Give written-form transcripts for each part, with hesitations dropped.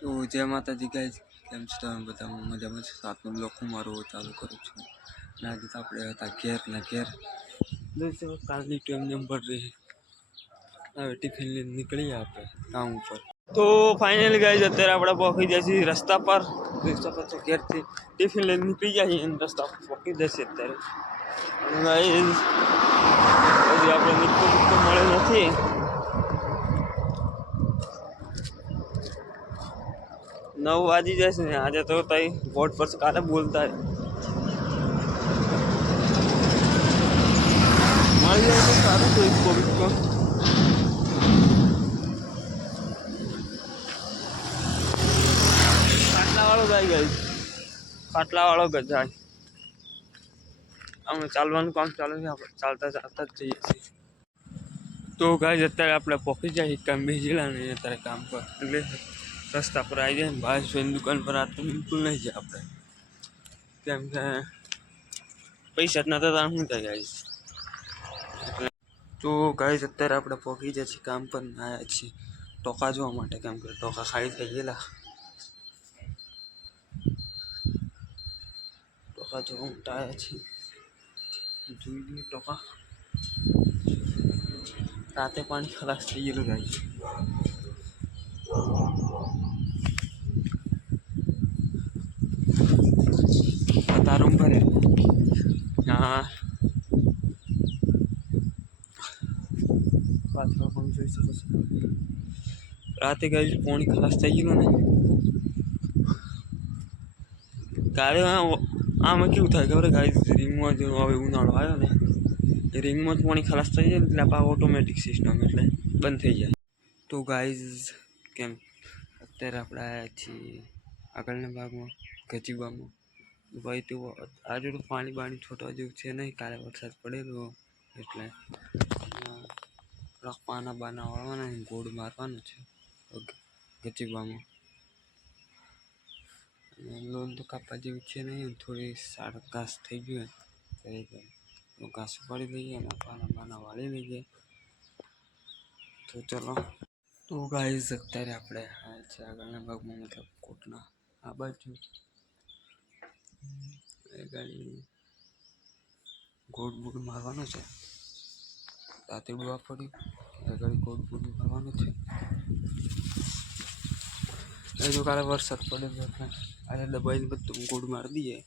તો જય માતાજી ગાઈસ, કેમ છો તમે બધા? હું મજામાં છું. સાતનો બ્લોક હું મારો ચાલુ કરું છું. અને આજે તો આપણે હતા ઘેર ને ઘેર દોસ્તો કાલની ટાઈમ નંબર રહી. હવે ટિફિન લઈને નીકળીએ આપણે કામ ઉપર. તો ફાઇનલી ગાઈસ અત્યારે આપણે પહોંચી જઈએ છીએ રસ્તા પર ઘેરથી ટિફિન લઈને નીકળી જાય અને રસ્તા પર પહોંચી જશે અત્યારે. અને ગાઈસ હજી આપણે નીકળતું મળે નથી. 9 વાજી જશે ને આજે તો તઈ બોર્ડ પર કાલે બોલતા है मर जाए तो सारा तो इसको खाटला वालों જાય ગાઈસ ખાટલા વાળો જાય અમે ચાલવાનું કામ ચાલુ છે આપણે ચાલતા ચાલતા જ જઈએ છીએ તો ગાઈસ અત્યારે આપણે પહોંચી જાય કામ બેજીલા ને અત્યારે કામ પર એટલે રસ્તા પર આવી જાય ભાઈ સોની દુકાન પર આ તો બિલકુલ નહીં જાય આપણે કેમ કે પૈસા જ નતા તાણ શું થાય ગાઈસ તો ગાઈસ અત્યારે આપણે પહોંચી જાય છે કામ પર આવ્યા છીએ ટોકા જોવા માટે કેમ કે ટોકા ખાલી થઈ ગયેલા ટોકા જોવા માટે આવ્યા છીએ જોઈ લઈએ ટોકા રાતે પાણી ખલાસ થઈ ગયેલું ગાઈસ તારું ભરે હા પાછળ પણ જોઈ શકો છો રાતે ગાઈસ પાણી ખલાસ થઈ ગયેલું ને કાલે આમાં કેવું થાય ખબર ગાઈસ રિંગમાં જો હવે ઉનાળો આવ્યો ને એ રિંગમાં જ પાણી ખલાસ થઈ જાય ને એટલે આ ઓટોમેટિક સિસ્ટમ એટલે બંધ થઈ જાય તો ગાઈસ કેમ અત્યારે આપણે આવ્યા છીએ આગળના ભાગમાં ગજીબામાં ભાઈ તો આજે તો પાણી છોટવા જેવું છે નહીં કાલે વરસાદ પડેલો એટલે રખપાના બાના વાળવાના ગોળ મારવાનું છે ગજીબામાં લોન તો કાપવા જેવું છે નહીં થોડી સાડક ઘાસ થઈ ગયું તો ઘાસ ઉપાડી લઈએ અને પાના બાના વાળી લઈએ તો ચલો તો ગાઈસ અત્યારે આપણે આવ્યા છે આગળના ભાગમાં મતલબ કોટના આ બાજુ એ ગાડી ગોળ બૂળ મારવાનો છે રાતે ડૂબા પડી એ ગાડી ગોળ બૂળ મારવાનો છે એ તો કાલે વરસાદ પડે એટલે આજે દબાઈને બધું ગોળ મારી દઈએ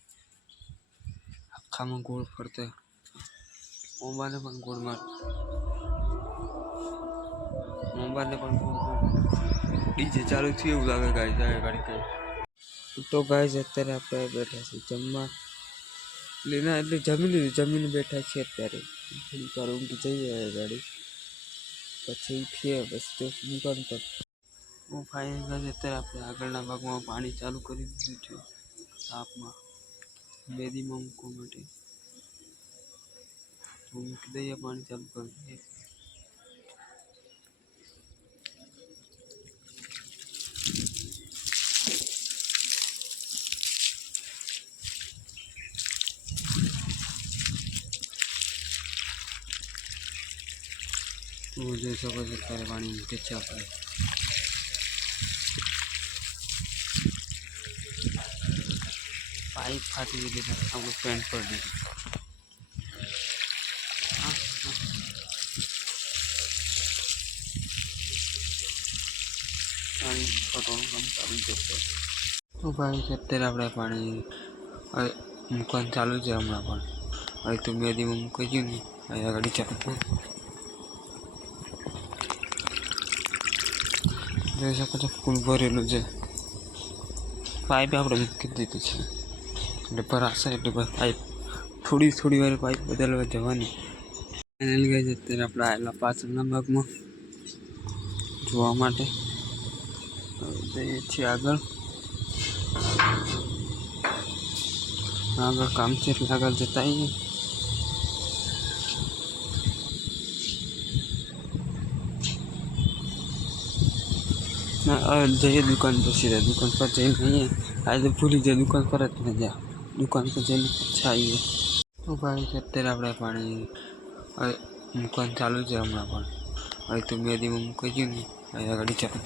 આખામાં ગોળ ફરતે મોબાને પણ ગોળ માર મોબાઈલને પણ ડીજે ચાલુ થયું એવું લાગે ગાઈસ આ ગાડી કઈ તો ગાઈસ અત્યારે આપણે બેઠા છીએ જમવા લેના એટલે જમીને બેઠા છીએ અત્યારે થોડીક વાર ઊંઘી જઈએ ગાડી પછી ઉઠીએ પછી તો દુકાન પર હું ફાઇનલ ગાઈસ અત્યારે આપણે આગળના ભાગમાં પાણી ચાલુ કરી દીધું છે તાપમાં બેદીમાં મૂકવા માટે તો મૂકી દઈએ પાણી ચાલુ કરી દઈએ તો જોઈ શકો છો અત્યારે પાણી મૂકે છે આપણે પાઇપ ફાટી ગઈ એટલે આપણું પેન્ટ પર દીધું પાણી ફટવાનું કામ ચાલુ જશે તો ભાઈ અત્યારે આપણે પાણી મૂકવાનું ચાલુ છે હમણાં પણ હવે તો બે દિવસ મૂકી ગયું ને અહીંયા ગાડી ચાલુ જોઈ શકો છો ફૂલ ભરેલું છે પાઇપ આપણે મૂકી દીધી છે એટલે ભરાશે એટલે પાઇપ થોડી વાર પાઇપ બદલવા જવાની એના લીધે અત્યારે આપણે આવેલા પાછળના ભાગમાં જોવા માટે જઈએ છીએ આગળ કામ છે એટલે આગળ જતા આવીએ જઈએ દુકાન પર સીધા દુકાન પર જઈને જઈએ આજે ભૂલી જાય દુકાન પર જ ન જા દુકાન પર જઈને પછી આવીએ તો ભાઈ અત્યારે આપણે પાણી મૂકવાનું ચાલુ છે હમણાં પણ હવે તો બે દિવસ મૂકી ગયું ને અહીંયા ગાડી ચાલુ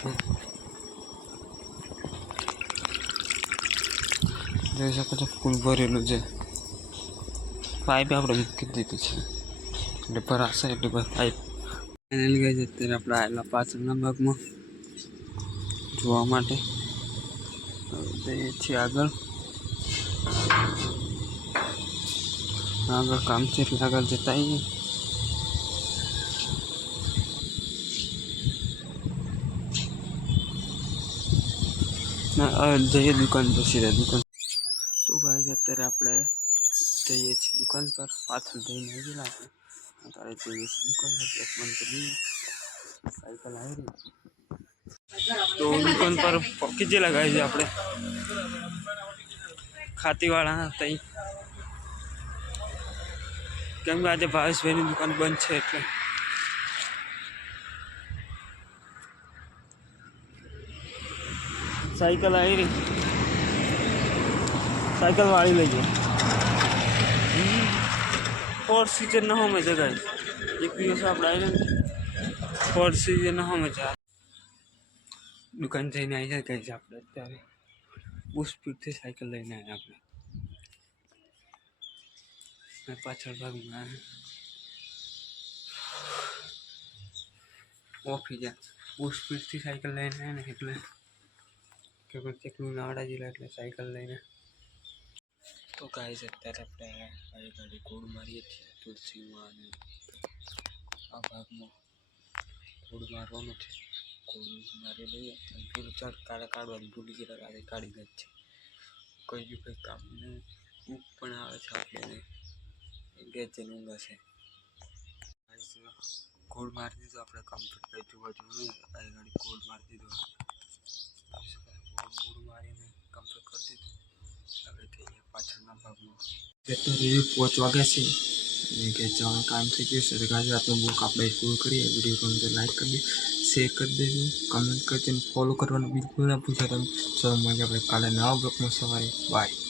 જોઈ શકો છો ફૂલ ભરેલું છે. પાઇપ આપણે મૂકી દીધી છે એટલે ભરાશે એટલે પાઇપ એની ગઈ છે. અત્યારે આપણે આવેલા પાછળના ભાગમાં જોવા માટે જઈએ છીએ આગળ કામ છે એટલે આગળ જતા આવીએ. જઈએ દુકાન પર સીધા દુકાન. તો ગાઈસ અત્યારે આપણે જઈએ છીએ દુકાન પર. પાછળ જઈને આવી ગયેલા આપણે અત્યારે જઈએ છીએ દુકાન પર. બંધ કરી સાયકલ આવી રહી તો દુકાન પર પહોંચી ગયેલા ગાઈસ આપણે. ખાતીવાળા તઈ કેમ કે આજે ભાવેશભાઈની દુકાન બંધ છે એટલે સાયકલ આવી રહી. સાયકલ વાળી લઈ ગયો. 4 સીઝન ના હોમે જગાય એક દિવસ આપણે આવીને 4 સીઝન ના હોમે જા દુકાન જઈને આવી જાય કઈ આપણે અત્યારે બહુ સ્પીડથી સાયકલ લઈને આવ્યા આપણે પાછળ ભાગમાં ઓફી જાય. બહુ સ્પીડથી સાયકલ લઈને આવ્યા ને એટલે કે કેટલું નાવડા જેલા એટલે સાયકલ લઈને. તો ગાઈસ અત્યારે આપણે આવી ગાડી કોડ મારીએ છીએ તુલસીમાં અને આ ભાગમાં કોડ મારવાનું છે. કોડ મારી લઈએ ભૂલ ચાર કાઢવાની ભૂલી ગયેલા આજે કાઢી જ છે. કોઈ બી કંઈ કામ નહીં ઊંઘ પણ આવે છે આપણે ગેસ જઈને ઊંઘા છે. કોડ મારી દીધો આપણે કમ્પ્લીટ કરી જોવા જોઈએ. આ ગાડી કોડ મારી દીધો કોડ મારીને કમ્પ્લીટ કરી દીધું. હવે થઈ ગયા પાછળના ભાગમાં અત્યારે 5 વાગ્યા છે અને કે જવાનું કામ થઈ ગયું છે. તો ગાઈસ આજનો બ્લોગ આપણે પૂરો કરીએ. વિડીયો ગમે તો લાઈક કરી દે, શેર કરી દેજો, કમેન્ટ કરજો, ફોલો કરવાનું બિલકુલ ના ભૂલતા તમે. ચલો મળીએ આપણે કાલે નવા બ્લોગમાં સવારે. બાય.